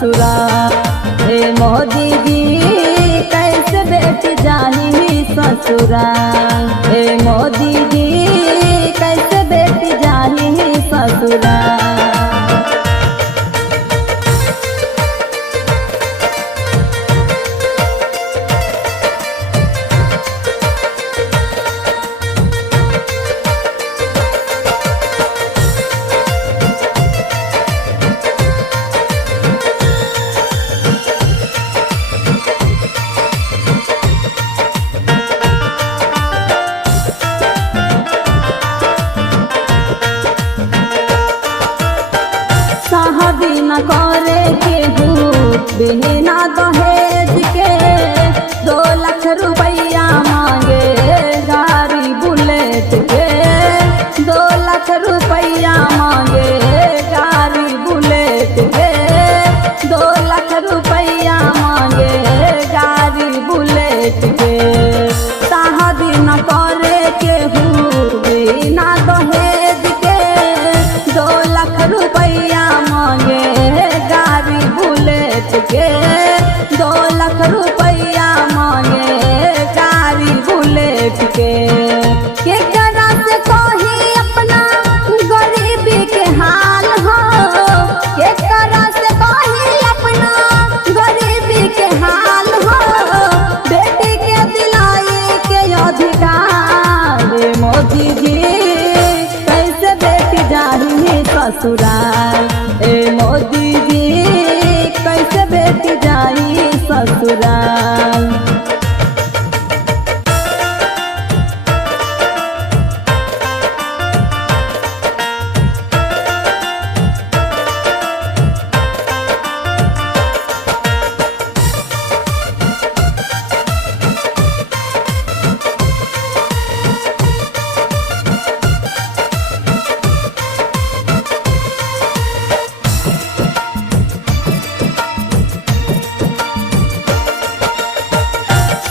ससुरा। हे मोदी जी कैसे बेटी जाही ससुरा। हे मोदी जी कैसे बेटी जाही ससुरा। शादी न करे केहू बिना दहेज के। 2 लाख रुपया मांगे गाड़ी बुलेट के। 2 लाख रुपया मांगे गाड़ी बुलेट के। 2 लाख रुपया मांगे गाड़ी बुलेट के। शादी न करे केहू बिना दहेज के। 2 लाख रुपया मांगे गाड़ी बुलेट के। 2 लाख रुपया मांगे गाड़ी बुलेट के। केकरा से कही अपना गरीबी के हाल हो। केकरा से कही अपना गरीबी के हाल हो। बेटी के दिलाई के अधिकार। मोदी जी कैसे बेटी जाही ससुराल। ए मोदी जी कैसे बेटी जाही ससुराल।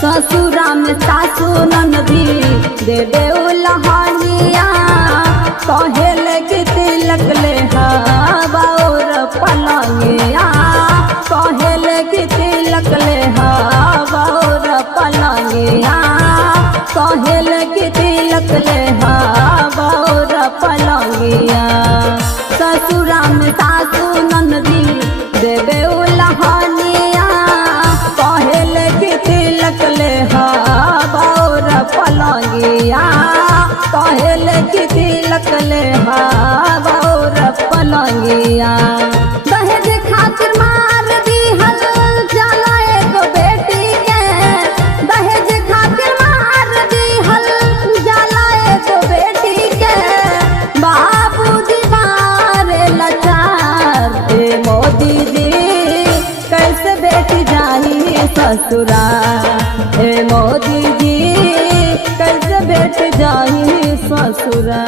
ससुरा में सासु ननदी दे दे उलहनिया। कहेल कि तिलक ले बाउर पलंगिया। कहेल कि तिलक ले बाउर पलंगिया। कहेल कि तिलक ले बाउर पलंगिया। ससुरा में सासु ननदी दे दे उलहनिया। कहेल कि तिलक ले बाउर पलंगिया। कहेल कि तिलक ले बाउर पलंगिया। दहेज खातिर मार दिहल जाला एगो बेटी के। दहेज खातिर मार दिहल जाला एगो बेटी के। बाबूजी बारे लाचार। हे मोदी जी कैसे बेटी जाही ससुरा। हे मोदी जी कैसे बेटी जाही ससुरा।